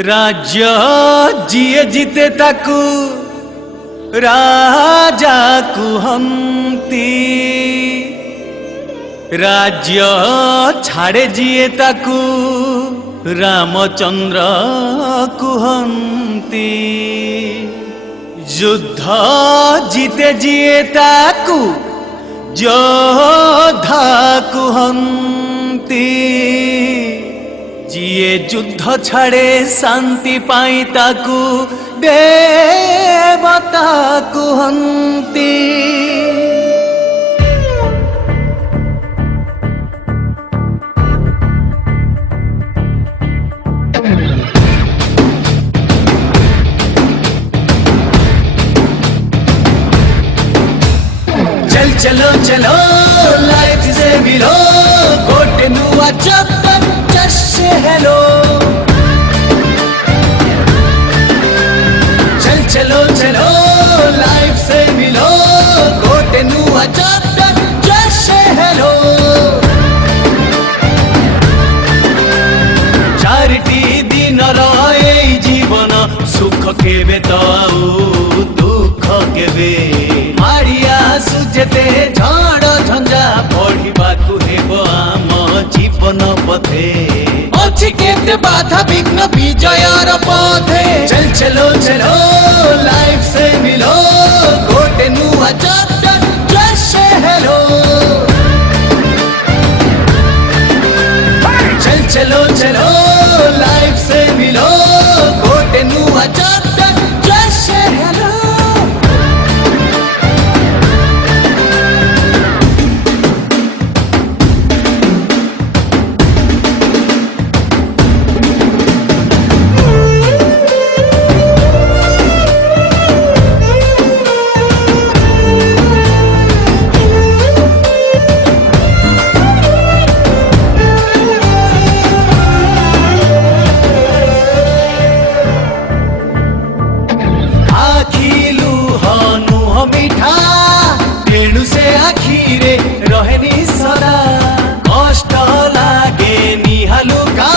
राज्य जिए जीते ताकू राजा कुहंती, राज्य छाड़े जिए ताकू रामचंद्र कुहंती, युद्ध जीते जिए ताकू योद्धा कुहंती, जिए युद्ध छाड़े शांति पाई ताकू देवता कुहंती। चल चलो चलो लाइफ से मिलो, गोटे नुआ चप्पन जैसे हेलो। चल चलो चलो लाइफ से मिलो, गोटे नुआ चप्पन जैसे हेलो। चारिटी दिन रहे जीवन, सुख केबे तो आउ दुख केबे मारिया सुजेते झड़ झंझा पढ़िबाकू हेब आम जीवन पथे, अछि केते बाधा विघ्न विजयर पथे। चल चलो चलो लाइफ से मिलो, गोटे नुआ चैप्टर जैसे हेलो। चल चलो चलो लाइफ से मिलो, गोटे नुआ चैप्टर जैसे हेलो। तेणु से आखिरे रहेनी सदा, कष्ट लागे निहालुका,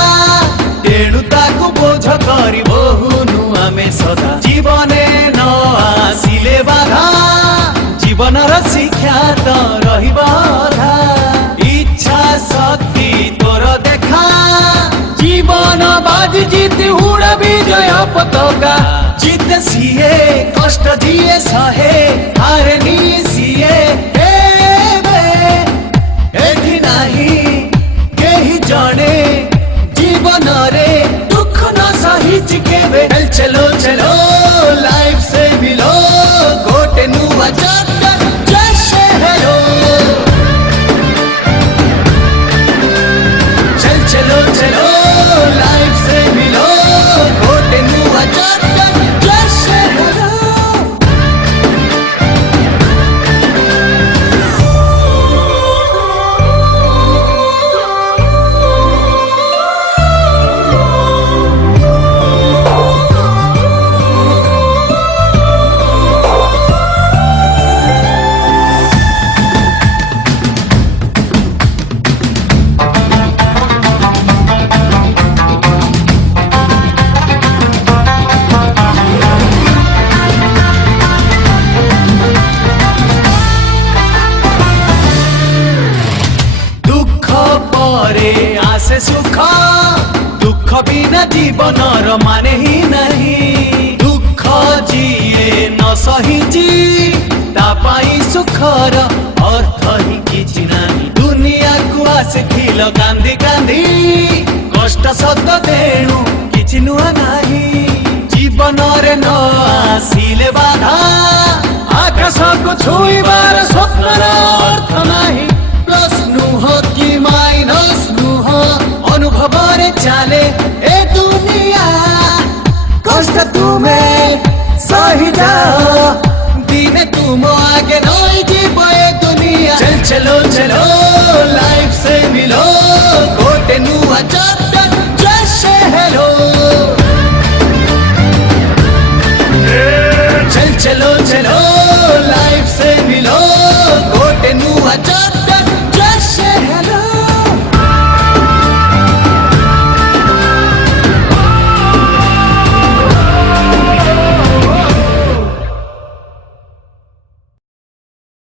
तेणु ताकू बोझ करी बहुनु आमे सदा। जीवने न आसिले बाधा, जीवनर शिक्षा तो रहिबा अधा। इच्छा शक्ति तोर देखा, जीवन बाजी जीति उड़ विजय पताका। जित सिए कष्ट दिए सहे, हारे नी सिए एठी नाही केही जणे, जीवन रे दुख न सहिच केबे। चल चलो चलो लाइफ से मिलो, गोटे नुआ चैप्टर जैसे हेलो। चल चलो चलो लाइफ से मिलो, गोटे नुआ चैप्टर जैसे हेलो। आसे सुख, दुख बिना जीवनर माने ही नहीं। दुख जिए न सहिची, तापाई सुखर अर्थ ही किछि नाही। दुनिया को आसे खिल कांदी कांदी, कष्ट शब्द तेणु किछि नुआ नाही। जीवन रे न आसिले बाधा, आकाश को छुईबार स्वप्न